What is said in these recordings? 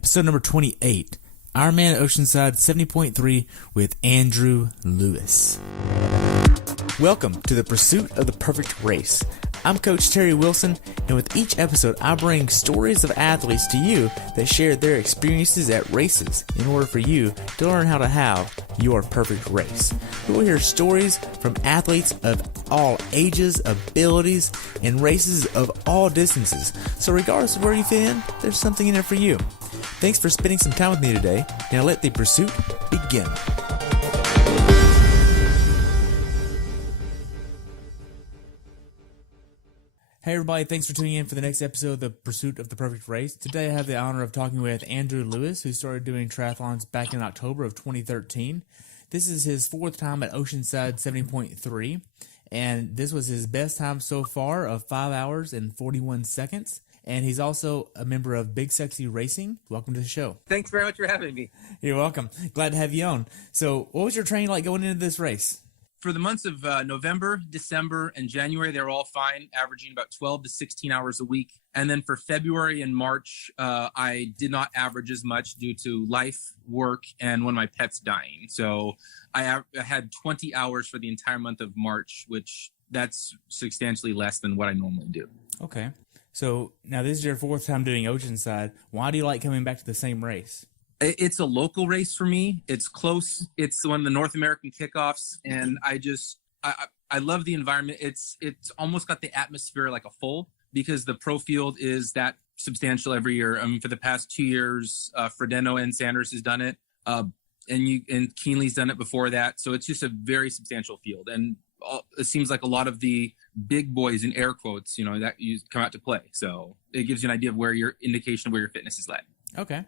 Episode number 28, Ironman Oceanside 70.3 with Andrew Lewis. Welcome to the pursuit of the perfect race. I'm Coach Terry Wilson, and with each episode, I bring stories of athletes to you that share their experiences at races in order for you to learn how to have your perfect race. We will hear stories from athletes of all ages, abilities, and races of all distances. So regardless of where you fit in, there's something in there for you. Thanks for spending some time with me today. Now let the pursuit begin. Hey everybody, thanks for tuning in for the next episode of The Pursuit of the Perfect Race. Today I have the honor of talking with Andrew Lewis, who started doing triathlons back in October of 2013. This is his fourth time at Oceanside 70.3, and this was his best time so far of 5 hours and 41 seconds. And he's also a member of Big Sexy Racing. Welcome to the show. Thanks very much for having me. You're welcome. Glad to have you on. So what was your training like going into this race? For the months of November, December, and January, they were all fine, averaging about 12 to 16 hours a week. And then for February and March, I did not average as much due to life, work, and one of my pets dying. So I had 20 hours for the entire month of March, which that's substantially less than what I normally do. Okay. So now this is your fourth time doing Oceanside. Why do you like coming back to the same race? It's a local race for me. It's close. It's one of the North American kickoffs, and I love the environment. It's almost got the atmosphere like a full, because the pro field is that substantial every year. I mean, for the past 2 years, Frodeno and Sanders has done it, and Keenley's done it before that. So it's just a very substantial field, and it seems like a lot of the big boys, in air quotes, that you come out to play. So it gives you an idea of where your indication of where your fitness is at. Okay.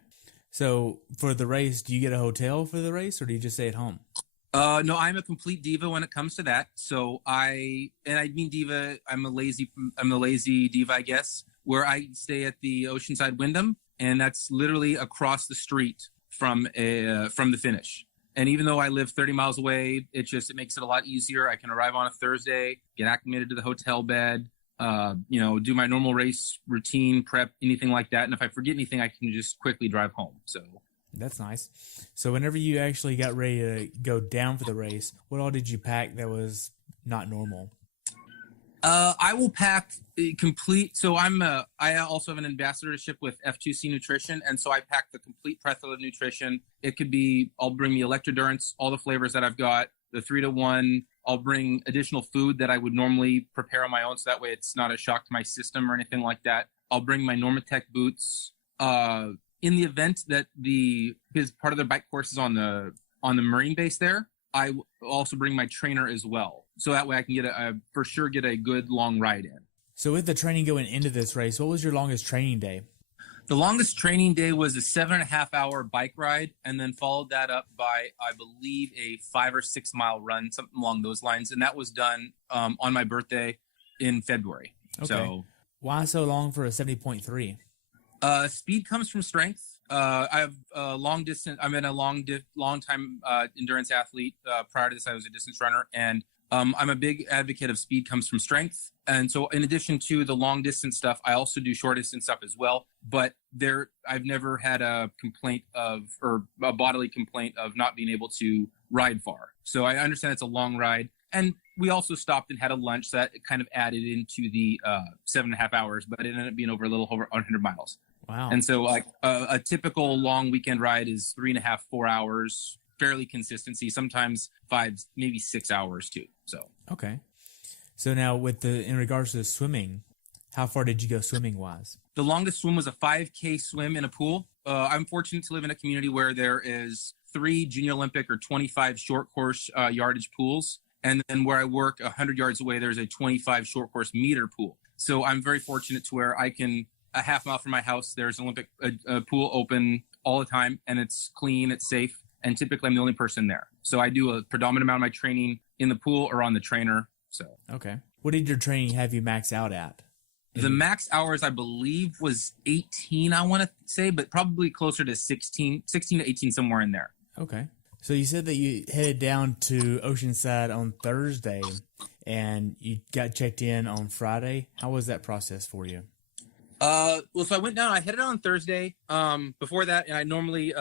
So for the race, do you get a hotel for the race, or do you just stay at home? No, I'm a complete diva when it comes to that. So I mean diva, I'm a lazy diva, I guess, where I stay at the Oceanside Wyndham, and that's literally across the street from the finish. And even though I live 30 miles away, it makes it a lot easier. I can arrive on a Thursday, get acclimated to the hotel bed, do my normal race routine, prep, anything like that. And if I forget anything, I can just quickly drive home. So that's nice. So whenever you actually got ready to go down for the race, what all did you pack that was not normal? I will pack complete. So I also have an ambassadorship with F2C Nutrition. And so I pack the complete plethora of nutrition. It could be, I'll bring the Electrodurance, all the flavors that I've got, the 3-to-1. I'll bring additional food that I would normally prepare on my own, so that way it's not a shock to my system or anything like that. I'll bring my Normatec boots. In the event that because part of their bike course is on the Marine base there, I will also bring my trainer as well. So that way I can for sure get a good long ride in. So with the training going into this race, what was your longest training day? The longest training day was a 7.5-hour bike ride, and then followed that up by, I believe, a 5 or 6 mile run, something along those lines. And that was done on my birthday in February. Okay. So why so long for a 70.3? Speed comes from strength. I have a long distance. I'm in a long time endurance athlete. Prior to this, I was a distance runner, and I'm a big advocate of speed comes from strength. And so in addition to the long distance stuff, I also do short distance stuff as well. But I've never had a complaint or a bodily complaint of not being able to ride far. So I understand it's a long ride. And we also stopped and had a lunch, so that kind of added into the 7.5 hours, but it ended up being over a little over 100 miles. Wow. And so like a typical long weekend ride is 3.5, 4 hours, fairly consistency, sometimes 5, maybe 6 hours too. So okay. So now in regards to the swimming, how far did you go swimming wise? The longest swim was a 5K swim in a pool. I'm fortunate to live in a community where there is 3 junior Olympic or 25 short course yardage pools. And then where I work 100 yards away, there's a 25 short course meter pool. So I'm very fortunate to where I can, a half mile from my house, there's an Olympic pool open all the time, and it's clean, it's safe. And typically I'm the only person there. So I do a predominant amount of my training in the pool or on the trainer. So okay. What did your training have you max out at? The max hours, I believe, was 18, I want to say, but probably closer to 16 to 18, somewhere in there. Okay. So you said that you headed down to Oceanside on Thursday and you got checked in on Friday. How was that process for you? Well, so I went down. I headed on Thursday. Before that, and I normally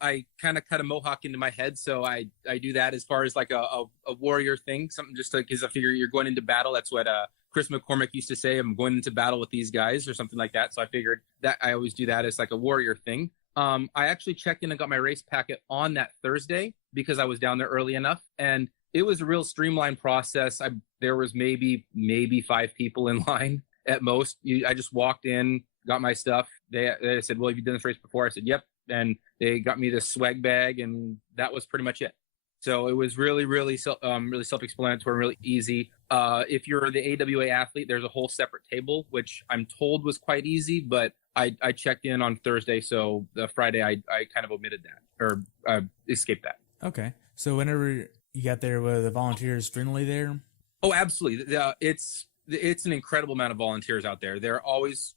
I kind of cut a mohawk into my head, so I do that as far as like a warrior thing, something just because I figure you're going into battle. That's what Chris McCormick used to say. I'm going into battle with these guys or something like that. So I figured that I always do that as like a warrior thing. I actually checked in and got my race packet on that Thursday because I was down there early enough, and it was a real streamlined process. There was maybe 5 people in line at most. I just walked in, got my stuff. They said, "Well, have you done this race before?" I said, "Yep." And they got me this swag bag, and that was pretty much it. So it was really, really self-explanatory, really easy. If you're the AWA athlete, there's a whole separate table, which I'm told was quite easy, but I checked in on Thursday, so the Friday I kind of omitted that or escaped that. Okay. So whenever you got there, were the volunteers friendly there? Oh, absolutely. It's an incredible amount of volunteers out there. They're always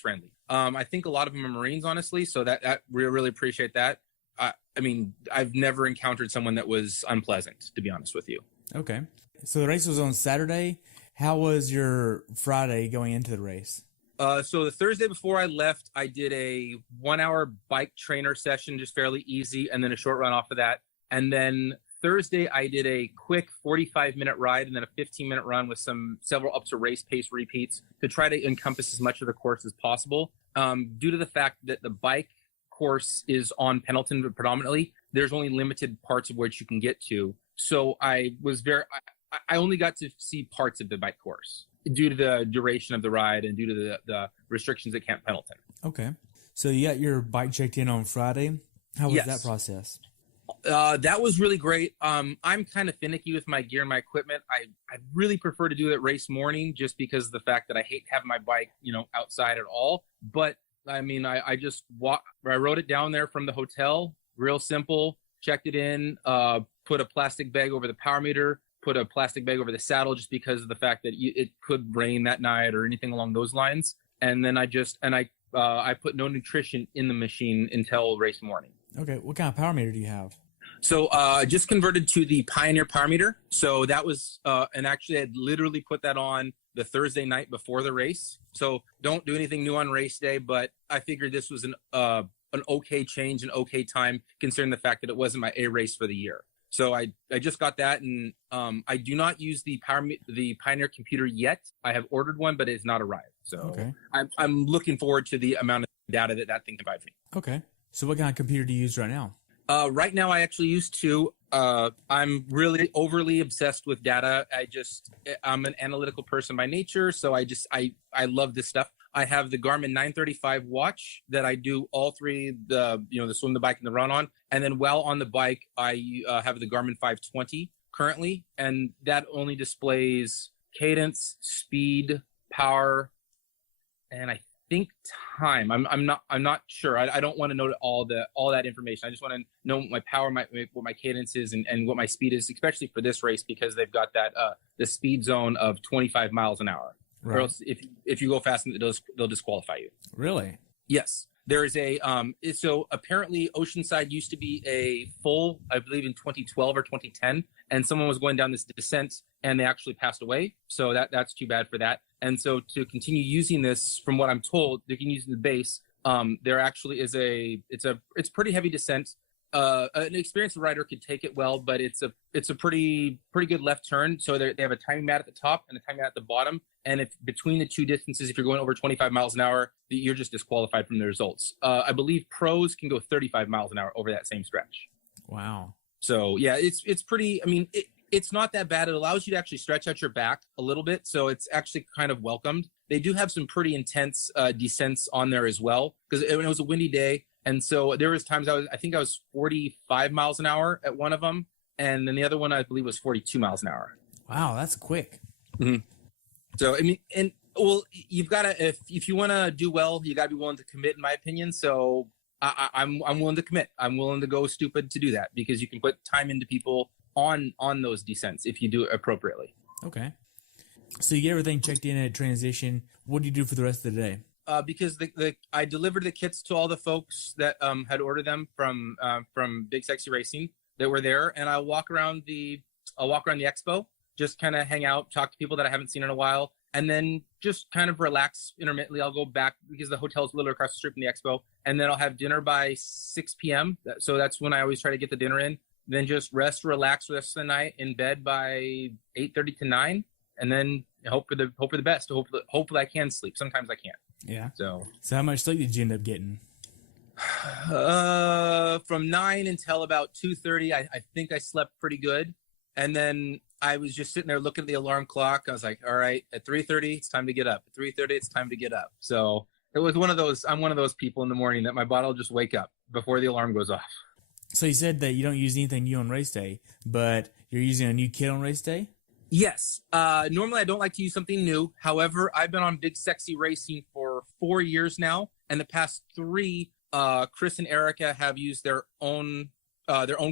friendly. I think a lot of them are Marines, honestly. So that we really appreciate that. I mean, I've never encountered someone that was unpleasant, to be honest with you. Okay. So the race was on Saturday. How was your Friday going into the race? So the Thursday before I left, I did a 1-hour bike trainer session, just fairly easy, and then a short run off of that. And then Thursday, I did a quick 45-minute ride and then a 15-minute run with several up to race pace repeats to try to encompass as much of the course as possible. Due to the fact that the bike course is on Pendleton predominantly, there's only limited parts of which you can get to. So I only got to see parts of the bike course due to the duration of the ride and due to the restrictions at Camp Pendleton. Okay. So you got your bike checked in on Friday. How was that process? That was really great. I'm kind of finicky with my gear and my equipment. I really prefer to do it race morning just because of the fact that I hate having my bike, outside at all. But I mean, I wrote it down there from the hotel, real simple, checked it in, put a plastic bag over the power meter, put a plastic bag over the saddle just because of the fact that it could rain that night or anything along those lines. And then I put no nutrition in the machine until race morning. Okay. What kind of power meter do you have? So just converted to the Pioneer power meter. So that was, and actually I had literally put that on the Thursday night before the race. So don't do anything new on race day, but I figured this was an okay change, an okay time, considering the fact that it wasn't my A race for the year. So I just got that, and I do not use the Pioneer computer yet. I have ordered one, but it's not arrived. So okay. I'm looking forward to the amount of data that thing can provide me. Okay. So what kind of computer do you use right now? Right now, I actually use 2. I'm really overly obsessed with data. I'm an analytical person by nature, so I love this stuff. I have the Garmin 935 watch that I do all 3, the swim, the bike, and the run on. And then while on the bike, I have the Garmin 520 currently, and that only displays cadence, speed, power, and I think time. I'm not sure. I don't want to know all that information. I just want to know what my power, what my cadence is, and what my speed is, especially for this race because they've got that the speed zone of 25 miles an hour. Right. Or else if you go fast, they'll disqualify you. Really? Yes. There is a so apparently Oceanside used to be a full, I believe in 2012 or 2010, and someone was going down this descent and they actually passed away. So that's too bad for that. And so to continue using this, from what I'm told, they can use the base. There actually is it's pretty heavy descent. An experienced rider could take it well, but it's a pretty good left turn. So they have a timing mat at the top and a timing mat at the bottom. And if between the two distances, if you're going over 25 miles an hour, you're just disqualified from the results. I believe pros can go 35 miles an hour over that same stretch. Wow. So yeah, it's pretty. I mean, it's not that bad. It allows you to actually stretch out your back a little bit, so it's actually kind of welcomed. They do have some pretty intense descents on there as well because it was a windy day. And so there was times I think I was 45 miles an hour at one of them. And then the other one, I believe, was 42 miles an hour. Wow, that's quick. Mm-hmm. So, I mean, you've got to, if you want to do well, you got to be willing to commit, in my opinion. So I'm willing to commit. I'm willing to go stupid to do that because you can put time into people on those descents if you do it appropriately. Okay. So you get everything checked in at transition. What do you do for the rest of the day? Because I delivered the kits to all the folks that had ordered them from Big Sexy Racing that were there, and I'll walk around the expo, just kind of hang out, talk to people that I haven't seen in a while, and then just kind of relax intermittently. I'll go back because the hotel's literally across the street from the expo, and then I'll have dinner by 6 p.m. So that's when I always try to get the dinner in. Then just rest, relax the rest of the night in bed by 8:30 to 9, and then hope for the best. Hopefully I can sleep. Sometimes I can't. Yeah. So how much sleep did you end up getting? From 9 until about 2:30, I think I slept pretty good. And then I was just sitting there looking at the alarm clock. I was like, all right, at 3:30, it's time to get up. At 3:30, it's time to get up. So it was I'm one of those people in the morning that my body will just wake up before the alarm goes off. So you said that you don't use anything new on race day, but you're using a new kit on race day? Yes. Normally I don't like to use something new. However, I've been on Big Sexy Racing for 4 years now. And the past 3, Chris and Erica have used their own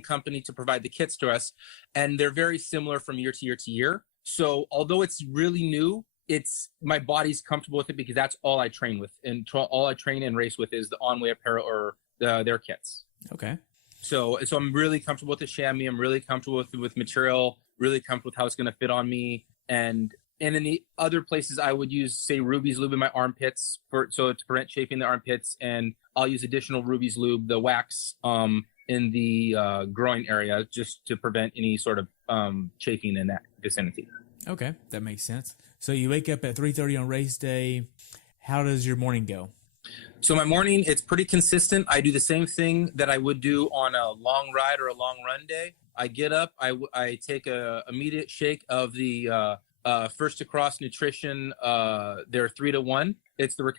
company to provide the kits to us, and they're very similar from year to year to year. So although it's really new, it's my body's comfortable with it because that's all I train with, and all I train and race with is the on-way apparel or their kits. Okay. So I'm really comfortable with the chamois. I'm really comfortable with material. Really comfortable with how it's going to fit on me. And in the other places, I would use, say, Ruby's lube in my armpits to prevent chafing the armpits, and I'll use additional Ruby's lube, the wax, in the groin area, just to prevent any sort of chafing in that vicinity. Okay, that makes sense. So you wake up at 3:30 on race day. How does your morning go? So my morning, it's pretty consistent. I do the same thing that I would do on a long ride or a long run day. I get up, I take a immediate shake of the First Across Nutrition, their 3-to-1.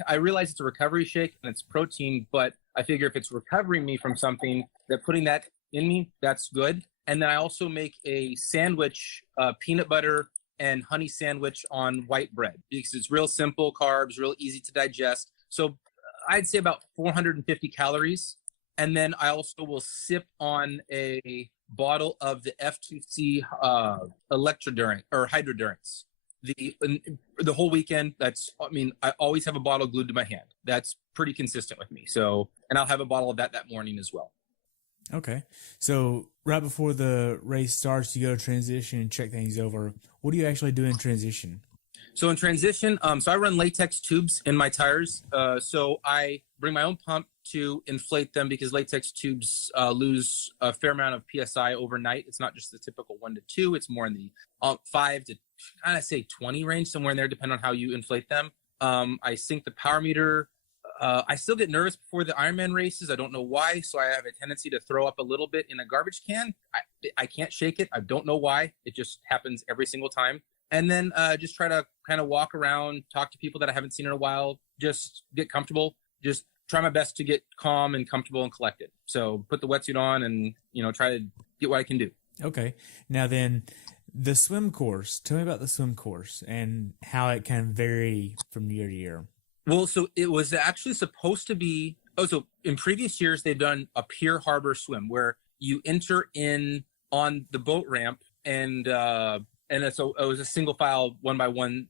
I realize it's a recovery shake and it's protein, but I figure if it's recovering me from something, that putting that in me, that's good. And then I also make a sandwich, peanut butter and honey sandwich on white bread, because it's real simple carbs, real easy to digest. So I'd say about 450 calories. And then I also will sip on a bottle of the F2C electrodurant or hydrodurance. The whole weekend, I always have a bottle glued to my hand. That's pretty consistent with me. So, and I'll have a bottle of that morning as well. Okay. So right before the race starts, you go to transition and check things over. What do you actually do in transition? So in transition, so I run latex tubes in my tires. So I bring my own pump to inflate them, because latex tubes lose a fair amount of PSI overnight. It's not just the typical 1 to 2. It's more in the 5 to kind of say 20 range, somewhere in there, depending on how you inflate them. I sync the power meter. I still get nervous before the Ironman races. I don't know why. So I have a tendency to throw up a little bit in a garbage can. I can't shake it. I don't know why. It just happens every single time. And then just try to kind of walk around, talk to people that I haven't seen in a while, just get comfortable, just try my best to get calm and comfortable and collected. So put the wetsuit on and, try to get what I can do. Okay. Now then, the swim course. Tell me about the swim course and how it can vary from year to year. Well, so it was actually supposed to be, so in previous years, they've done a pier harbor swim where you enter in on the boat ramp and so it was a single file, 1-by-1,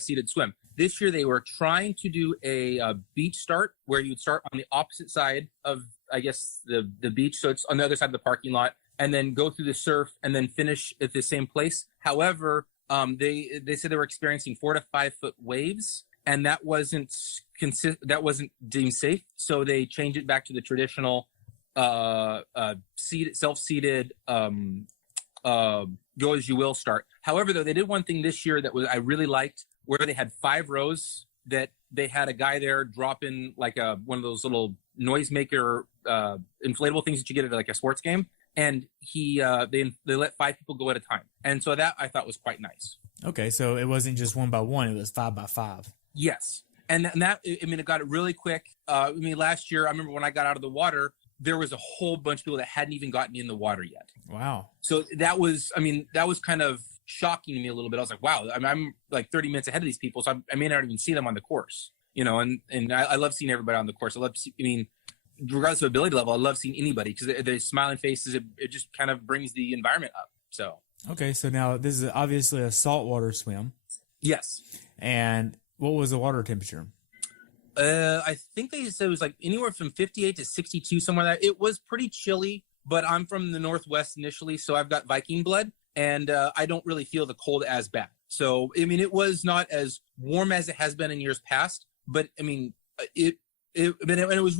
seated swim. This year, they were trying to do a beach start where you'd start on the opposite side of, I guess, the beach. So it's on the other side of the parking lot, and then go through the surf and then finish at the same place. However, they said they were experiencing 4 to 5 foot waves, and that wasn't deemed safe. So they changed it back to the traditional self-seated go as you will start. However, though, they did one thing this year that I really liked, where they had 5 rows that they had a guy there drop in like one of those little noisemaker inflatable things that you get at like a sports game, and they let 5 people go at a time, and so that I thought was quite nice. Okay, so it wasn't just 1-by-1; it was 5-by-5. Yes, and that it got it really quick. Last year I remember when I got out of the water, there was a whole bunch of people that hadn't even gotten in the water yet. Wow. So that was kind of shocking to me a little bit. I was like, wow, I'm like 30 minutes ahead of these people, so I may not even see them on the course, and I love seeing everybody on the course. Regardless of ability level, I love seeing anybody, because they're smiling faces. It just kind of brings the environment up. So. Okay, so now this is obviously a saltwater swim. Yes. And what was the water temperature? I think they said it was like anywhere from 58 to 62, somewhere there. It was pretty chilly, but I'm from the Northwest initially, so I've got Viking blood, and I don't really feel the cold as bad. So, I mean, it was not as warm as it has been in years past, but I mean, it was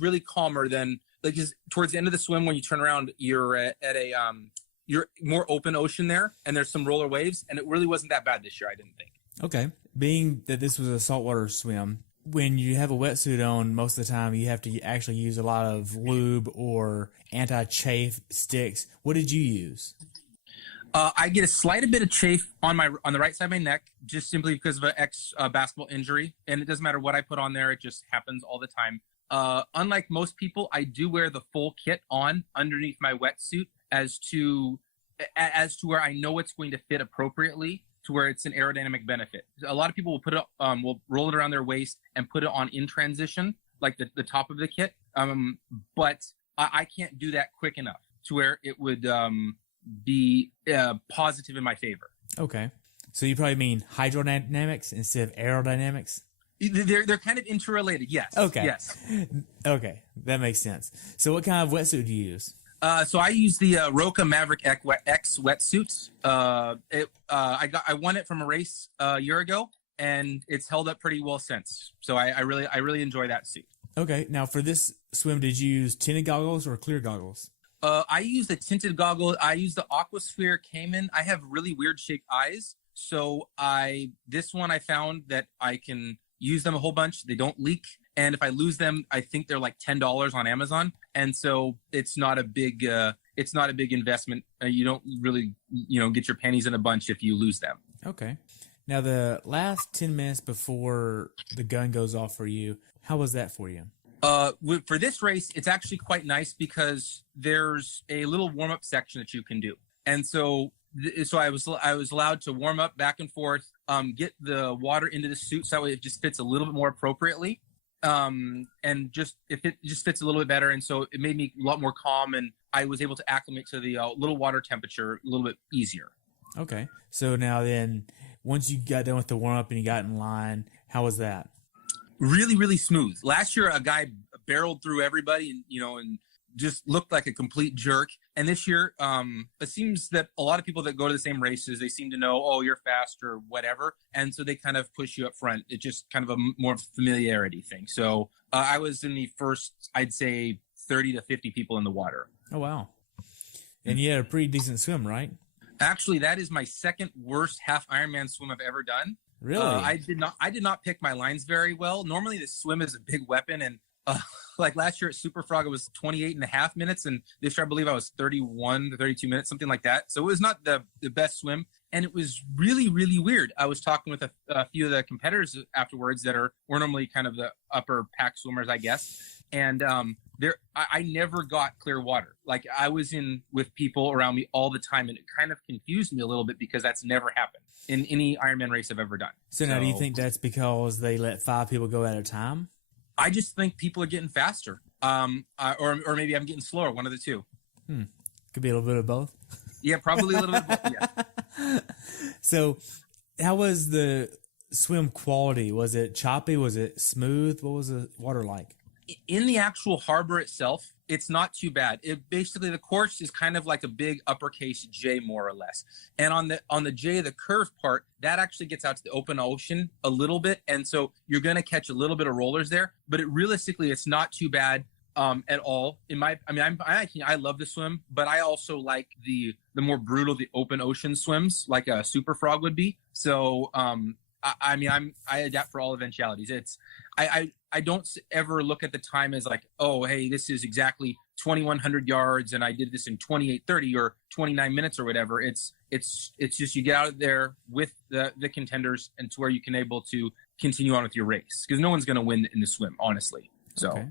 really calmer than, like, just towards the end of the swim, when you turn around, you're at a you're more open ocean there, and there's some roller waves, and it really wasn't that bad this year, I didn't think. Okay. Being that this was a saltwater swim, when you have a wetsuit on, most of the time you have to actually use a lot of lube or anti-chafe sticks. What did you use? I get a slight bit of chafe on the right side of my neck, just simply because of an basketball injury, and it doesn't matter what I put on there; it just happens all the time. Unlike most people, I do wear the full kit on underneath my wetsuit, as to where I know it's going to fit appropriately, to where it's an aerodynamic benefit. A lot of people will put it, will roll it around their waist and put it on in transition, like the top of the kit. But I can't do that quick enough to where it would be positive in my favor. Okay. So you probably mean hydrodynamics instead of aerodynamics? They're kind of interrelated, yes. Okay. Yes. Okay, that makes sense. So what kind of wetsuit do you use? So I use the Roka Maverick X wetsuit. I won it from a race a year ago, and it's held up pretty well since. So I really enjoy that suit. Okay. Now for this swim, did you use tinted goggles or clear goggles? I use the tinted goggles. I use the Aquasphere Cayman. I have really weird shaped eyes, so this one I found that I can use them a whole bunch. They don't leak. And if I lose them, I think they're like $10 on Amazon. And so it's not a big investment. You don't really, get your pennies in a bunch if you lose them. Okay. Now the last 10 minutes before the gun goes off for you, how was that for you? For this race, it's actually quite nice because there's a little warm up section that you can do. And so I was allowed to warm up back and forth, get the water into the suit so that way it just fits a little bit more appropriately. And if it just fits a little bit better. And so it made me a lot more calm, and I was able to acclimate to the little water temperature a little bit easier. Okay. So now then, once you got done with the warm up and you got in line, how was that? Really, really smooth. Last year, a guy barreled through everybody and just looked like a complete jerk. And this year, it seems that a lot of people that go to the same races, they seem to know, oh, you're fast or whatever. And so they kind of push you up front. It's just kind of a more familiarity thing. So I was in the first, I'd say 30 to 50 people in the water. Oh, wow. And you had a pretty decent swim, right? Actually, that is my second worst half Ironman swim I've ever done. Really? I did not pick my lines very well. Normally the swim is a big weapon, and like last year at Superfly, it was 28.5 minutes, and this year I believe I was 31 to 32 minutes, something like that. So it was not the best swim, and it was really, really weird. I was talking with a few of the competitors afterwards that were normally kind of the upper pack swimmers, I guess, and I never got clear water. Like, I was in with people around me all the time, and it kind of confused me a little bit because that's never happened in any Ironman race I've ever done. So now, do you think that's because they let 5 people go at a time? I just think people are getting faster, or maybe I'm getting slower. One of the two. Could be a little bit of both. Yeah, probably a little bit of both. Yeah. So, how was the swim quality? Was it choppy? Was it smooth? What was the water like? In the actual harbor itself, it's not too bad. It basically, the course is kind of like a big uppercase J, more or less. And on the J, the curve part, that actually gets out to the open ocean a little bit. And so you're going to catch a little bit of rollers there, but realistically, it's not too bad at all. I love the swim, but I also like the more brutal, the open ocean swims, like a Super Frog would be. So, I adapt for all eventualities. I don't ever look at the time as like, oh, hey, this is exactly 2,100 yards and I did this in 28:30 or 29 minutes or whatever. It's just you get out there with the contenders and to where you can able to continue on with your race, because no one's going to win in the swim, honestly. So okay.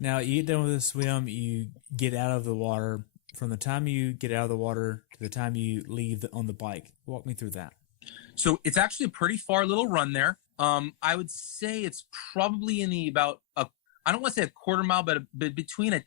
Now you get done with the swim, you get out of the water. From the time you get out of the water to the time you leave on the bike, walk me through that. So it's actually a pretty far little run there. I would say it's probably in the I don't want to say a quarter mile, but between an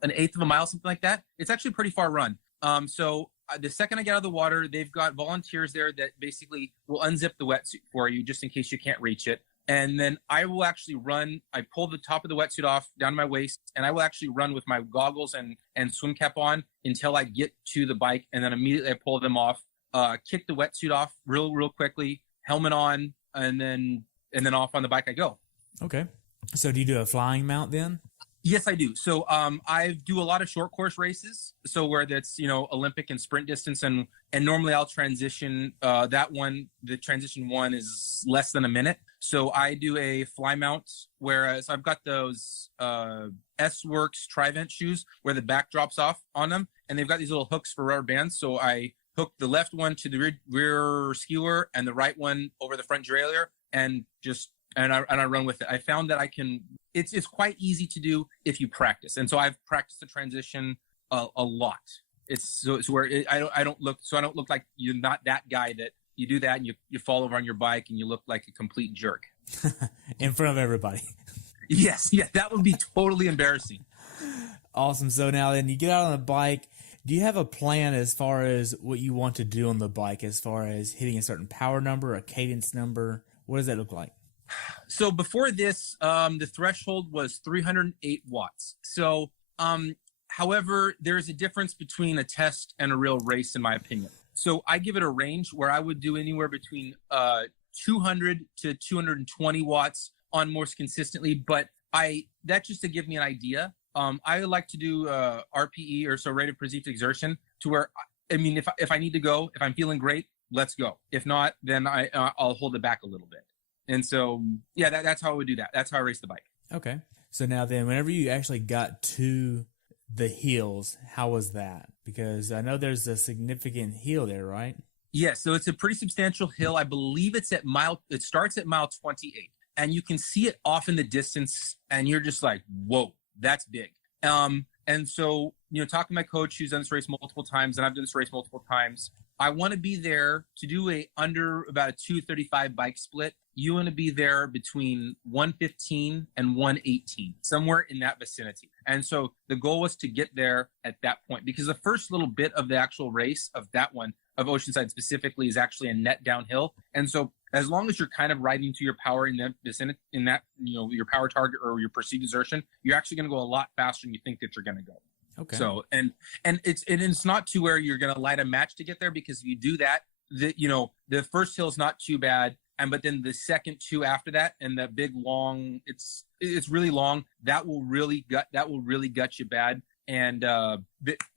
eighth of a mile, something like that. It's actually a pretty far run. So the second I get out of the water, they've got volunteers there that basically will unzip the wetsuit for you just in case you can't reach it. And then I will actually run. I pull the top of the wetsuit off down to my waist, and I will actually run with my goggles and swim cap on until I get to the bike, and then immediately I pull them off, kick the wetsuit off real quickly, helmet on, and then off on the bike I go. Okay. So do you do a flying mount then? Yes, I do. So I do a lot of short course races. So where that's, Olympic and sprint distance. And normally I'll transition the transition one is less than a minute. So I do a fly mount, whereas I've got those S-Works Trivent shoes where the back drops off on them. And they've got these little hooks for rubber bands. So I hook the left one to the rear skewer and the right one over the front derailleur and I run with it. I found that it's quite easy to do if you practice. And so I've practiced the transition a lot. It's where I don't look like you're not that guy that you do that and you fall over on your bike and you look like a complete jerk. In front of everybody. Yes. Yeah. That would be totally embarrassing. Awesome. So now then you get out on the bike. Do you have a plan as far as what you want to do on the bike, as far as hitting a certain power number, a cadence number? What does that look like? So before this, the threshold was 308 watts. So, however, there's a difference between a test and a real race, in my opinion. So I give it a range where I would do anywhere between 200 to 220 watts on most consistently. But that's just to give me an idea. I like to do RPE, or so rate of perceived exertion, to where, if I need to go, if I'm feeling great, let's go. If not, then I'll hold it back a little bit. And so, yeah, that's how I would do that. That's how I race the bike. Okay. So now then, whenever you actually got to the hills, how was that? Because I know there's a significant hill there, right? Yeah, so it's a pretty substantial hill. I believe it starts at mile 28. And you can see it off in the distance, and you're just like, whoa, that's big. And so, talking to my coach, who's done this race multiple times, and I've done this race multiple times, I want to be there to do under about a 235 bike split. You want to be there between 115 and 118, somewhere in that vicinity. And so the goal was to get there at that point, because the first little bit of the actual race of that one, of Oceanside specifically, is actually a net downhill. And so as long as you're kind of riding to your power in that vicinity, in that, your power target or your perceived exertion, you're actually going to go a lot faster than you think that you're going to go. Okay. So, and it's not to where you're going to light a match to get there, because if you do that, the first hill is not too bad. But then the second two after that, and that big long, it's really long. That will really gut you bad. And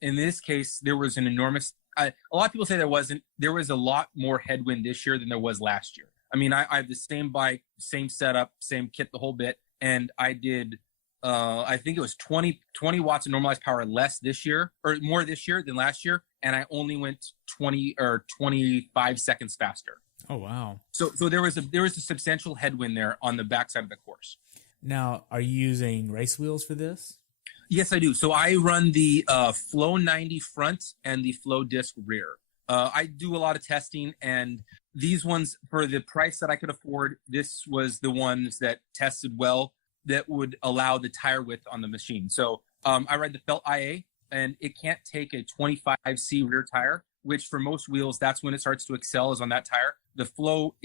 in this case, there was an enormous. A lot of people say there was a lot more headwind this year than there was last year. I have the same bike, same setup, same kit, the whole bit, and I did. I think it was 20 watts of normalized power less this year, or more this year than last year, and I only went 20 or 25 seconds faster. Oh wow! So there was a substantial headwind there on the backside of the course. Now, are you using race wheels for this? Yes, I do. So I run the Flow 90 front and the Flow disc rear. I do a lot of testing, and these ones, for the price that I could afford, this was the ones that tested well, that would allow the tire width on the machine. So I ride the Felt IA, and it can't take a 25C rear tire, which for most wheels, that's when it starts to excel, is on that tire. The Flow,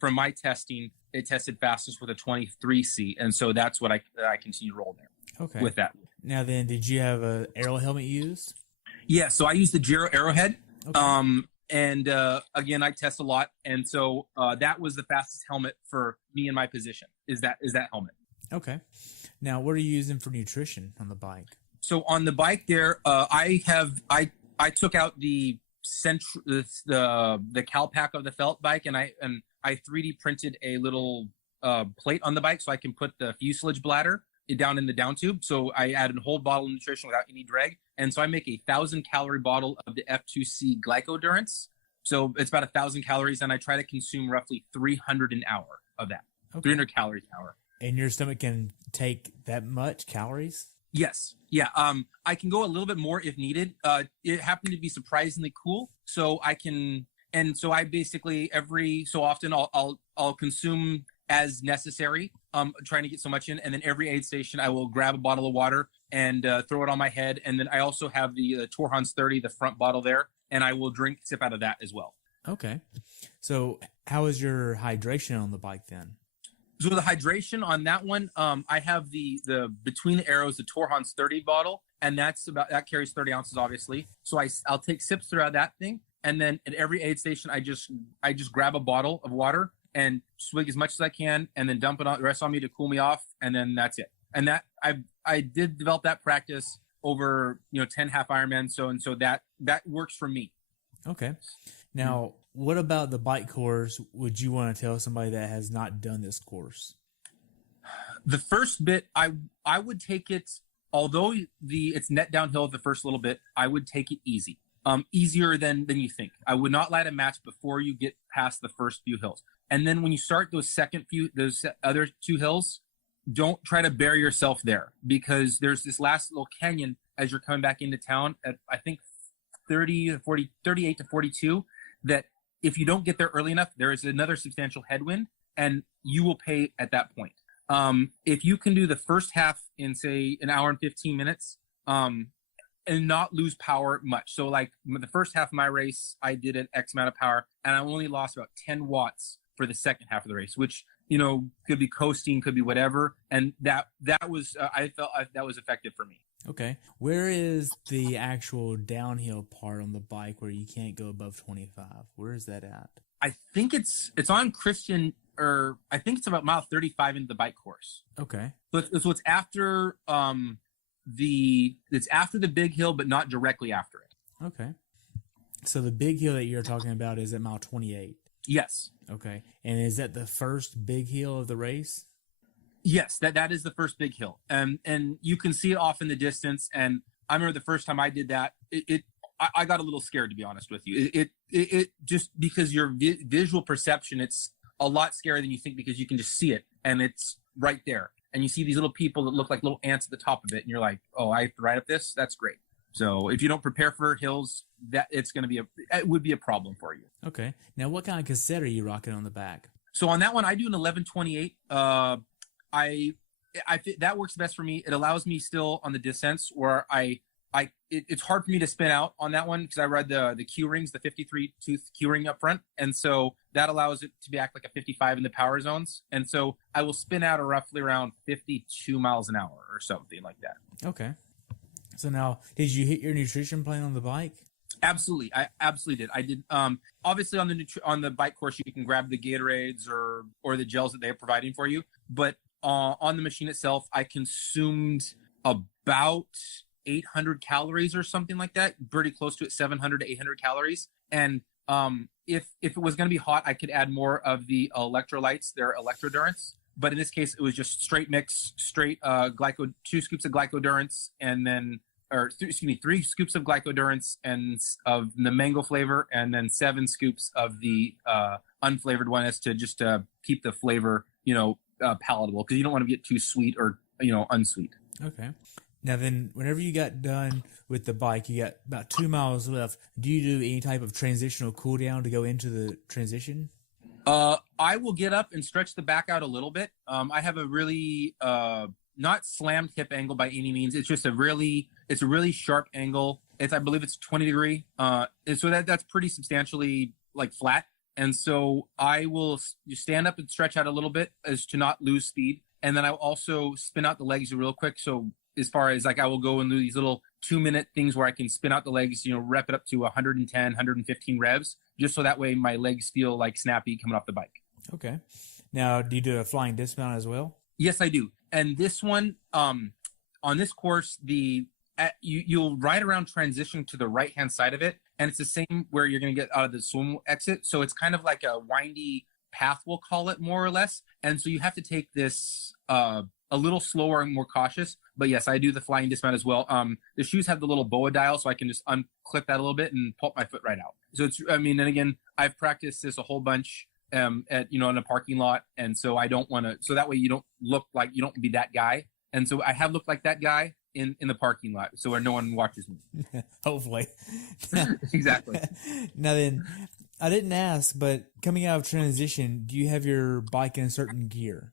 from my testing, it tested fastest with a 23C, and so that's what I continue to roll there. Okay. With that. Now then, did you have an arrow helmet used? Yeah, so I use the Giro Arrowhead. Okay. And again, I test a lot, and so that was the fastest helmet for me in my position. Is that helmet? Okay. Now, what are you using for nutrition on the bike? So on the bike there, I took out the cowl pack of the Felt bike, and I 3D printed a little plate on the bike so I can put the fuselage bladder down in the down tube. So I added a whole bottle of nutrition without any drag. And so I make a 1,000-calorie bottle of the F2C glycodurance. So it's about 1,000 calories, and I try to consume roughly 300 an hour of that. Okay. 300 calories an hour. And your stomach can take that much calories? Yes. Yeah. I can go a little bit more if needed. It happened to be surprisingly cool. So I basically every so often I'll consume as necessary, trying to get so much in. And then every aid station, I will grab a bottle of water and throw it on my head. And then I also have the Torhans 30, the front bottle there, and I will sip out of that as well. Okay. So how is your hydration on the bike then? So the hydration on that one, I have the between the arrows, the Torhans 30 bottle, and that carries 30 ounces, obviously. So I'll take sips throughout that thing, and then at every aid station, I just grab a bottle of water and swig as much as I can, and then dump the rest on me to cool me off, and then that's it. And that I did develop that practice over 10 half Ironman, so that works for me. Okay. Now, what about the bike course would you want to tell somebody that has not done this course? The first bit, I would take it, although it's net downhill the first little bit, I would take it easy. Easier than you think. I would not light a match before you get past the first few hills. And then when you start those other two hills, don't try to bury yourself there, because there's this last little canyon as you're coming back into town at, I think, 38 to 42, that if you don't get there early enough, there is another substantial headwind, and you will pay at that point. If you can do the first half in, say, an hour and 15 minutes, and not lose power much. So like the first half of my race, I did an X amount of power, and I only lost about 10 watts for the second half of the race, which, could be coasting, could be whatever. And that was, I felt that was effective for me. Okay. Where is the actual downhill part on the bike where you can't go above 25? Where is that at? I think it's on Christian, or I think it's about mile 35 into the bike course. Okay. So it's after it's after the big hill, but not directly after it. Okay. So the big hill that you're talking about is at mile 28. Yes. Okay. And is that the first big hill of the race? Yes, that is the first big hill. And you can see it off in the distance. And I remember the first time I did that, I got a little scared, to be honest with you. It just, because your visual perception, it's a lot scarier than you think, because you can just see it and it's right there. And you see these little people that look like little ants at the top of it, and you're like, oh, I have to ride up this? That's great. So if you don't prepare for hills, it would be a problem for you. Okay. Now, what kind of cassette are you rocking on the back? So on that one, I do an 1128. I think that works best for me. It allows me still on the descents where it's hard for me to spin out on that one, because I ride the Q rings, the 53 tooth Q ring up front. And so that allows it to be act like a 55 in the power zones. And so I will spin out roughly around 52 miles an hour or something like that. Okay. So now, did you hit your nutrition plan on the bike? Absolutely. I absolutely did. I did. Obviously on the bike course, you can grab the Gatorades or the gels that they're providing for you. But on the machine itself, I consumed about 800 calories or something like that, pretty close to it, 700 to 800 calories. And if it was going to be hot, I could add more of the electrolytes, their electrodurants. But in this case, it was just straight mix, 2 scoops of glycodurants, and then, 3 scoops of glycodurants and of the mango flavor, and then 7 scoops of the unflavored one, as to just keep the flavor, palatable, because you don't want to get too sweet or, unsweet. Okay. Now then, whenever you got done with the bike, you got about 2 miles left. Do you do any type of transitional cool down to go into the transition? I will get up and stretch the back out a little bit. I have a really not slammed hip angle by any means. It's just a really sharp angle. I believe it's 20 degree. And so that's pretty substantially like flat. And so I will stand up and stretch out a little bit as to not lose speed. And then I'll also spin out the legs real quick. So as far as I will go and do these little 2-minute things where I can spin out the legs, rep it up to 110, 115 revs, just so that way my legs feel like snappy coming off the bike. Okay. Now, do you do a flying dismount as well? Yes, I do. And this one, on this course, you'll ride around transition to the right-hand side of it, and it's the same where you're going to get out of the swim exit. So it's kind of like a windy path, we'll call it, more or less. And so you have to take this a little slower and more cautious. But yes, I do the flying dismount as well. The shoes have the little BOA dial, so I can just unclip that a little bit and pop my foot right out. So and again, I've practiced this a whole bunch in a parking lot. And so I don't want to, so that way you don't look like, you don't be that guy. And so I have looked like that guy in the parking lot, so where no one watches me. Hopefully. Exactly. Now then, I didn't ask, but coming out of transition, do you have your bike in a certain gear?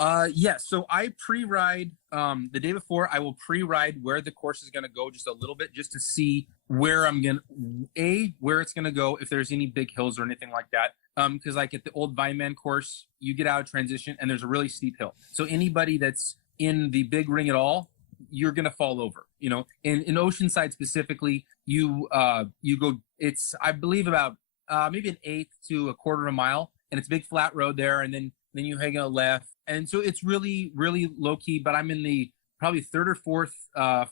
Yeah. So I pre-ride the day before. I will pre-ride where the course is going to go just a little bit, just to see where where it's going to go, if there's any big hills or anything like that. Because like at the old Vineman course, you get out of transition and there's a really steep hill. So anybody that's in the big ring at all, you're going to fall over. You know, in Oceanside specifically, you go. It's I believe about maybe an eighth to a quarter of a mile, and it's a big flat road there, and then you hang a left. And so it's really, really low key, but I'm in the probably third or fourth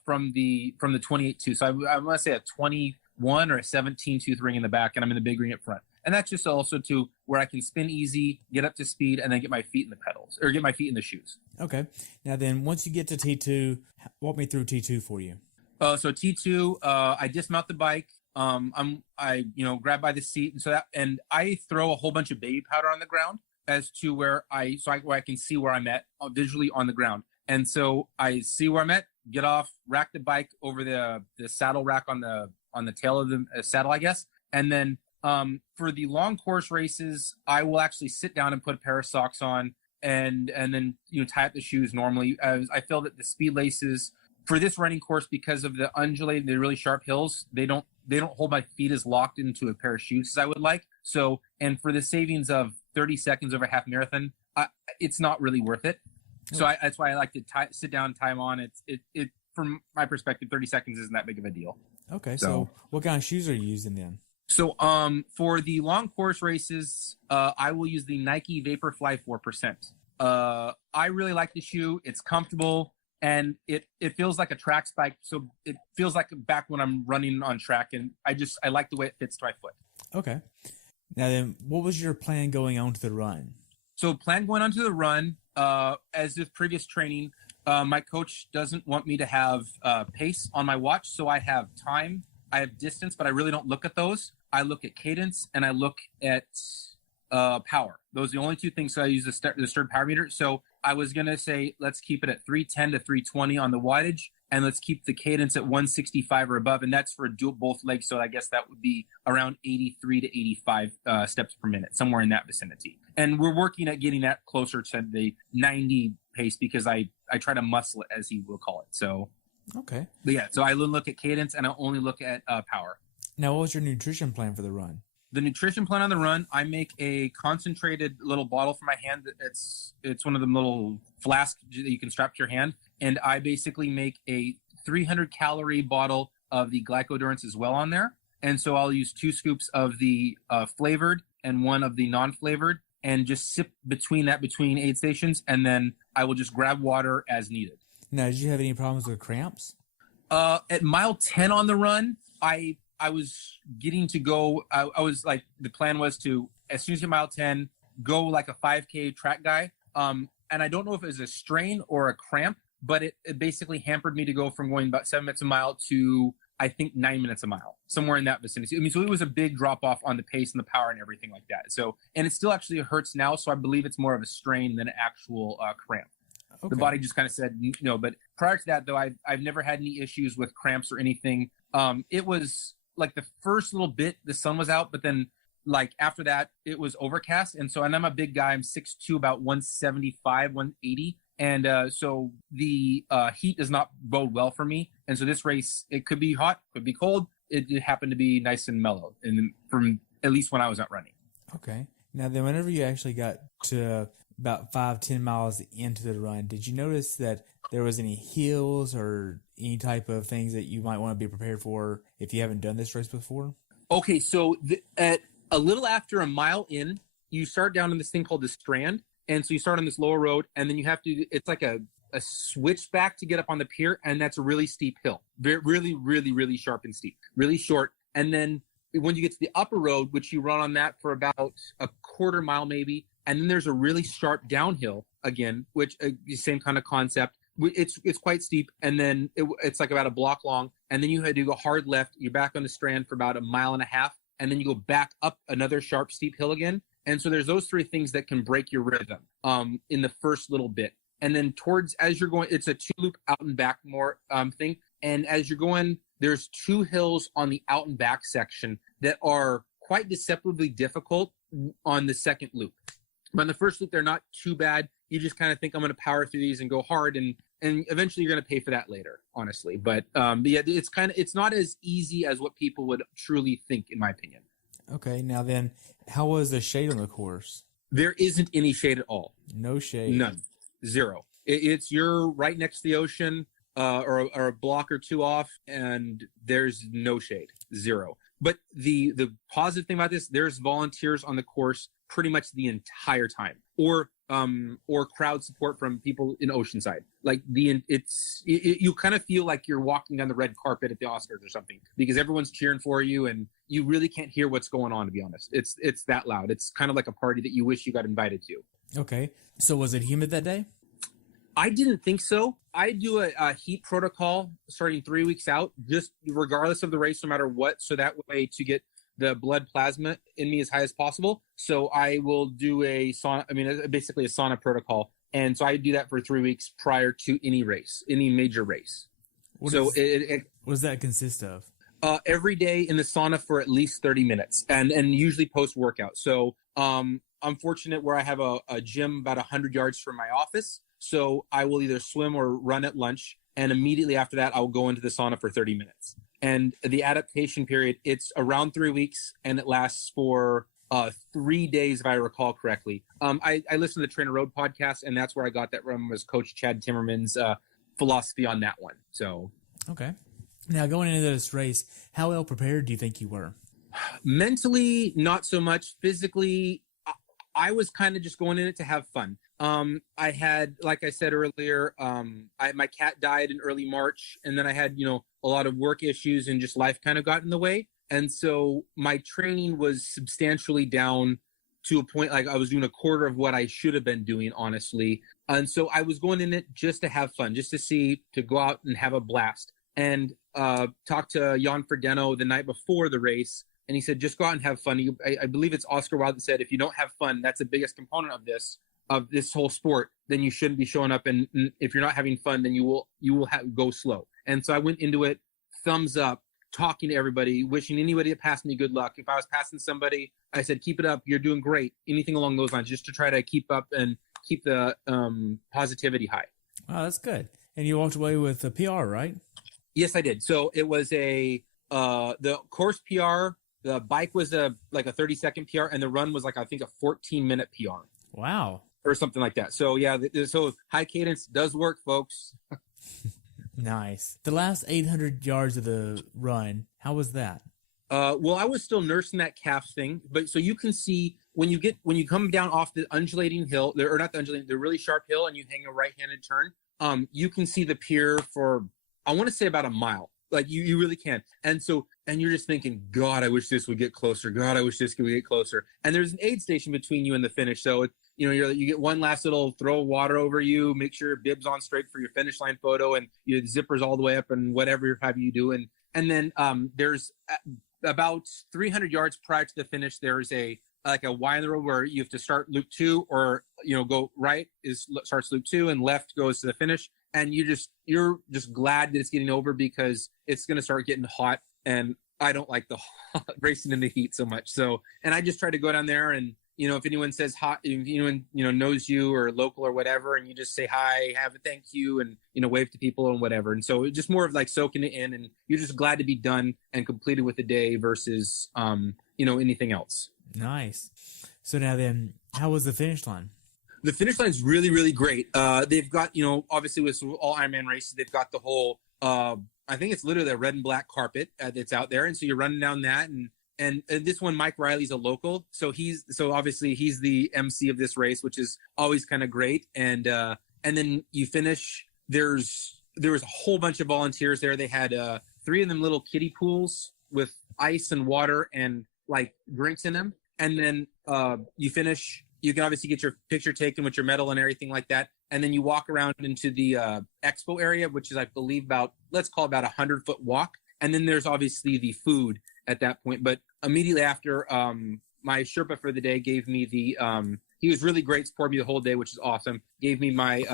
from the 28 tooth. So I want to say a 21 or a 17 tooth ring in the back, and I'm in the big ring up front. And that's just also to where I can spin easy, get up to speed, and then get my feet in the pedals or get my feet in the shoes. Okay. Now then, once you get to T2, walk me through T2 for you. So T2, I dismount the bike. I grab by the seat, and I throw a whole bunch of baby powder on the ground as to where I can see where I'm at visually on the ground. And so I see where I'm at, get off, rack the bike over the saddle rack on the tail of the saddle, I guess. And then for the long course races, I will actually sit down and put a pair of socks on and then tie up the shoes normally. I feel that the speed laces for this running course, because of the undulating, the really sharp hills, they don't hold my feet as locked into a pair of shoes as I would like. So, and for the savings of 30 seconds over half marathon, it's not really worth it. So that's why I like to sit down, tie them on. It from my perspective, 30 seconds isn't that big of a deal. Okay. So what kind of shoes are you using then? So for the long course races, I will use the Nike Vaporfly 4%. I really like the shoe. It's comfortable. And it feels like a track spike, so it feels like back when I'm running on track, and I like the way it fits to my foot. Okay. Now then, what was your plan going on to the run? So plan going on to the run, as with previous training, my coach doesn't want me to have pace on my watch, so I have time, I have distance, but I really don't look at those. I look at cadence, and I look at power. Those are the only two things. So I use the stirred power meter. So I was going to say, let's keep it at 310 to 320 on the wattage, and let's keep the cadence at 165 or above. And that's for both legs. So I guess that would be around 83 to 85 steps per minute, somewhere in that vicinity. And we're working at getting that closer to the 90 pace, because I try to muscle it, as he will call it. So, okay. But yeah, so I look at cadence, and I only look at power. Now, what was your nutrition plan for the run? The nutrition plan on the run, I make a concentrated little bottle for my hand. It's one of them little flasks that you can strap to your hand. And I basically make a 300 calorie bottle of the glycodurance as well on there. And so I'll use 2 scoops of the flavored and 1 of the non-flavored, and just sip between aid stations. And then I will just grab water as needed. Now, did you have any problems with cramps? At mile 10 on the run, I was getting to go. I was like, the plan was to, as soon as you get mile 10, go like a 5K track guy. And I don't know if it was a strain or a cramp, but it basically hampered me to go from going about 7 minutes a mile to, I think, 9 minutes a mile, somewhere in that vicinity. I mean, so it was a big drop off on the pace and the power and everything like that. So, and it still actually hurts now. So I believe it's more of a strain than an actual cramp. Okay. The body just kind of said, no. But prior to that, though, I've never had any issues with cramps or anything. It was like the first little bit, the sun was out, but then like after that, it was overcast. And so, and I'm a big guy. I'm 6'2", about 175, 180. And so the heat does not bode well for me. And so this race, it could be hot, could be cold. It happened to be nice and mellow, and from at least when I was out running. Okay. Now then, whenever you actually got to about 5-10 miles into the run, did you notice that there was any hills or any type of things that you might want to be prepared for if you haven't done this race before? Okay, so at a little after a mile in, you start down in this thing called the Strand. And so you start on this lower road, and then you have to, it's like a switchback to get up on the pier, and that's a really steep hill. Really, really, really sharp and steep, really short. And then when you get to the upper road, which you run on that for about a quarter mile maybe, and then there's a really sharp downhill again, which the same kind of concept. It's quite steep, and then it's like about a block long, and then you had to go hard left. You're back on the Strand for about a mile and a half, and then you go back up another sharp, steep hill again. And so there's those 3 things that can break your rhythm in the first little bit. And then as you're going, it's a 2-loop out and back more thing. And as you're going, there's 2 hills on the out and back section that are quite deceptively difficult on the second loop. But on the first loop, they're not too bad. you just kind of think I'm going to power through these and go hard, and eventually you're going to pay for that later, honestly. But yeah, it's not as easy as what people would truly think, in my opinion. Okay, now then, how was the shade on the course? There isn't any shade at all. No shade. None. Zero. You're right next to the ocean, or a block or two off, and there's no shade. Zero. But the positive thing about this, there's volunteers on the course pretty much the entire time, or crowd support from people in Oceanside. Like you kind of feel like you're walking down the red carpet at the Oscars or something, because everyone's cheering for you, and you really can't hear what's going on, to be honest. It's that loud. It's kind of like a party that you wish you got invited to. Okay. So was it humid that day? I didn't think so. I do a heat protocol starting 3 weeks out, just regardless of the race, no matter what. So that way, to get the blood plasma in me as high as possible. So I will do a sauna, basically a sauna protocol. And so I do that for 3 weeks prior to any race, any major race. What does that consist of? Every day in the sauna for at least 30 minutes, and usually post-workout. So I'm fortunate where I have a gym about 100 yards from my office. So I will either swim or run at lunch, and immediately after that, I will go into the sauna for 30 minutes. And the adaptation period, it's around 3 weeks, and it lasts for 3 days, if I recall correctly. I listened to the Trainer Road podcast, and that's where I got that from, was Coach Chad Timmerman's philosophy on that one. So, okay. Now, going into this race, how well prepared do you think you were? Mentally, not so much. Physically, I was kind of just going in it to have fun. I had, like I said earlier, my cat died in early March, and then I had, a lot of work issues, and just life kind of got in the way. And so my training was substantially down to a point, like I was doing a quarter of what I should have been doing, honestly. And so I was going in it just to have fun, just to go out and have a blast. And talked to Jan Frodeno the night before the race, and he said, just go out and have fun. I believe it's Oscar Wilde that said, if you don't have fun, that's the biggest component of this whole sport, then you shouldn't be showing up. And if you're not having fun, then you will go slow. And so I went into it, thumbs up, talking to everybody, wishing anybody that passed me good luck. If I was passing somebody, I said, keep it up. You're doing great. Anything along those lines, just to try to keep up and keep the positivity high. Wow, that's good. And you walked away with a PR, right? Yes, I did. So it was the course PR, the bike was like a 30-second PR, and the run was like, I think, a 14-minute PR. Wow. Or something like that. So yeah, so high cadence does work, folks. Nice. The last 800 yards of the run, how was that? Well, I was still nursing that calf thing, but so you can see when you come down off the undulating hill, or not the undulating, the really sharp hill, and you hang a right-handed turn, you can see the pier for, I want to say, about a mile. Like you really can. And you're just thinking, God, I wish this would get closer. God, I wish this could get closer. And there's an aid station between you and the finish. So you get one last little throw of water over you, make sure your bib's on straight for your finish line photo, and your zippers all the way up, and whatever have you do. And then there's about 300 yards prior to the finish, there's a Y in the road where you have to start loop 2, or go right starts loop 2, and left goes to the finish. And you're just glad that it's getting over, because it's going to start getting hot, and I don't like the racing in the heat so much. So, and I just try to go down there, and if anyone says hi, if anyone knows you or local or whatever, and you just say hi, have a thank you, and wave to people and whatever. And so it's just more of like soaking it in, and you're just glad to be done and completed with the day versus anything else. Nice. So now then, how was the finish line? The finish line is really, really great. They've got, obviously with all Ironman races, they've got the whole, I think it's literally a red and black carpet that's out there. And so you're running down that. And this one, Mike Riley's a local. So obviously he's the MC of this race, which is always kind of great. And then you finish, there was a whole bunch of volunteers there. They had 3 of them little kiddie pools with ice and water and like drinks in them. And then you finish. You can obviously get your picture taken with your medal and everything like that. And then you walk around into the expo area, which is, I believe, let's call it about 100-foot walk. And then there's obviously the food at that point. But immediately after, my Sherpa for the day gave me he was really great, supported me the whole day, which is awesome. Gave me my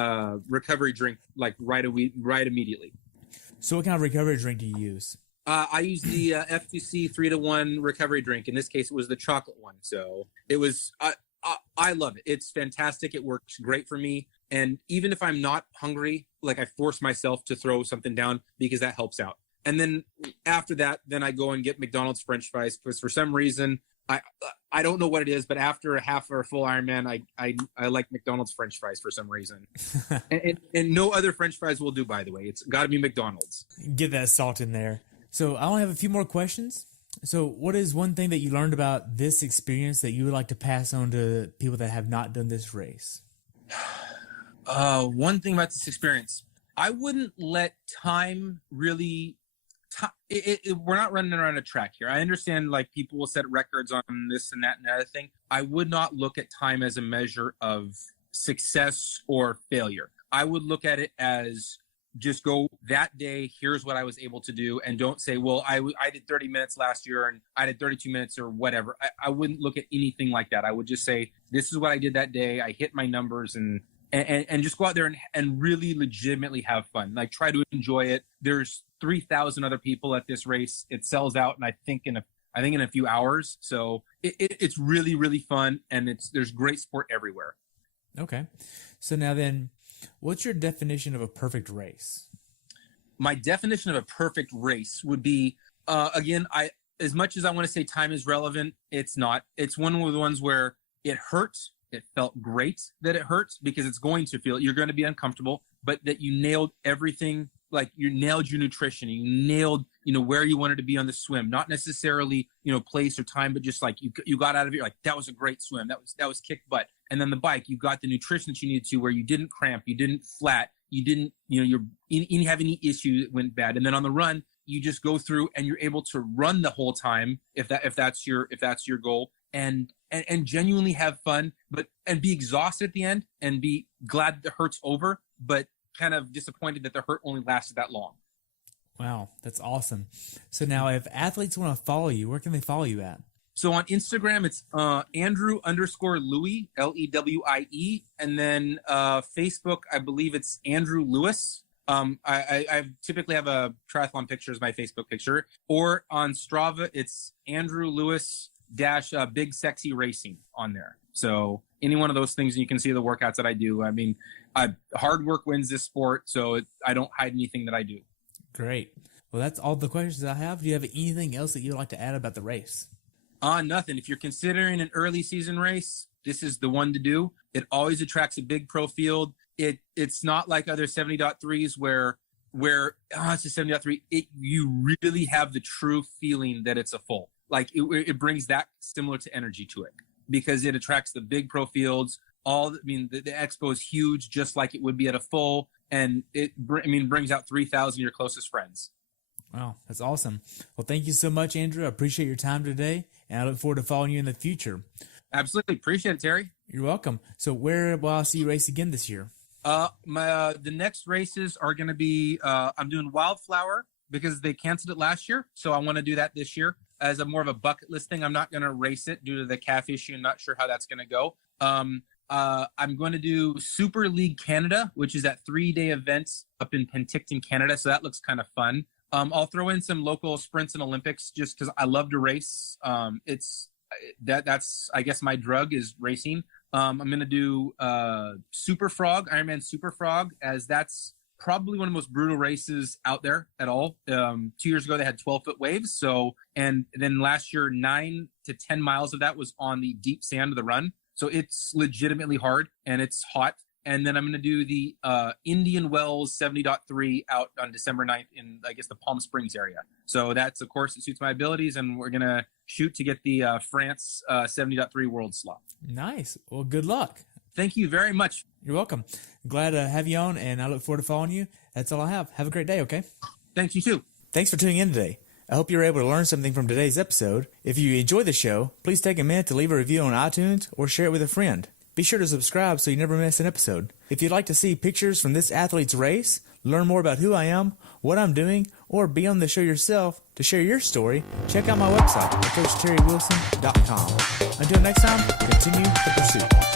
recovery drink like right immediately. So what kind of recovery drink do you use? I used the F2C 3-to-1 recovery drink. In this case, it was the chocolate one. So it was... I love it. It's fantastic. It works great for me. And even if I'm not hungry, like I force myself to throw something down because that helps out. And then after that, then I go and get McDonald's French fries because for some reason, I don't know what it is, but after a half or a full Ironman, I like McDonald's French fries for some reason. and no other French fries will do, by the way. It's got to be McDonald's. Get that salt in there. So I only have a few more questions. So what is one thing that you learned about this experience that you would like to pass on to people that have not done this race? One thing about this experience, I wouldn't let time really... we're not running around a track here. I understand like people will set records on this and that and the other thing. I would not look at time as a measure of success or failure. I would look at it as just go that day, here's what I was able to do, and don't say, well, I did 30 minutes last year and I did 32 minutes or whatever. I wouldn't look at anything like that. I would just say, this is what I did that day. I hit my numbers and just go out there and really legitimately have fun. Like try to enjoy it. There's 3,000 other people at this race. It sells out, and I think in a few hours. So it's really, really fun, and there's great sport everywhere. Okay. So now then, what's your definition of a perfect race? My definition of a perfect race would be, again, as much as I want to say time is relevant, it's not. It's one of the ones where it hurts. It felt great that it hurts because it's going to feel, you're going to be uncomfortable, but that you nailed everything. Like you nailed your nutrition, you nailed, where you wanted to be on the swim, not necessarily, place or time, but just like you got out of it. Like that was a great swim. That was kick butt. And then the bike, you got the nutrition that you needed to, where you didn't cramp, you didn't flat, you didn't, you didn't have any issue that went bad. And then on the run, you just go through and you're able to run the whole time if that's your goal. And genuinely have fun, and be exhausted at the end and be glad the hurt's over, but kind of disappointed that the hurt only lasted that long. Wow, that's awesome. So now if athletes want to follow you, where can they follow you at? So on Instagram, it's Andrew_Louie, Lewie. And then Facebook, I believe it's Andrew Lewis. I typically have a triathlon picture as my Facebook picture. Or on Strava, it's Andrew Lewis Big Sexy Racing on there. So any one of those things, and you can see the workouts that I do. I mean, hard work wins this sport, so I don't hide anything that I do. Great. Well, that's all the questions I have. Do you have anything else that you'd like to add about the race? Nothing. If you're considering an early season race, this is the one to do. It always attracts a big pro field. It's not like other 70.3s where it's a 70.3. You really have the true feeling that it's a full. Like it brings that similar to energy to it because it attracts the big pro fields. The expo is huge, just like it would be at a full, and brings out 3,000 of your closest friends. Wow, that's awesome. Well, thank you so much, Andrew. I appreciate your time today, and I look forward to following you in the future. Absolutely. Appreciate it, Terry. You're welcome. So where will I see you race again this year? The next races are going to be, I'm doing Wildflower because they canceled it last year. So I want to do that this year as more of a bucket list thing. I'm not going to race it due to the calf issue. I'm not sure how that's going to go. I'm going to do Super League Canada, which is that 3-day event up in Penticton, Canada. So that looks kind of fun. I'll throw in some local sprints and Olympics just because I love to race. That's I guess my drug is racing. I'm going to do Ironman Super Frog, as that's probably one of the most brutal races out there at all. 2 years ago, they had 12-foot waves. And then last year, 9 to 10 miles of that was on the deep sand of the run. So it's legitimately hard and it's hot. And then I'm going to do the Indian Wells 70.3 out on December 9th in, I guess, the Palm Springs area. So that's a course that suits my abilities, and we're going to shoot to get the France 70.3 World slot. Nice. Well, good luck. Thank you very much. You're welcome. Glad to have you on, and I look forward to following you. That's all I have. Have a great day, okay? Thanks, you too. Thanks for tuning in today. I hope you were able to learn something from today's episode. If you enjoyed the show, please take a minute to leave a review on iTunes or share it with a friend. Be sure to subscribe so you never miss an episode. If you'd like to see pictures from this athlete's race, learn more about who I am, what I'm doing, or be on the show yourself to share your story, check out my website at CoachTerryWilson.com. Until next time, continue the pursuit.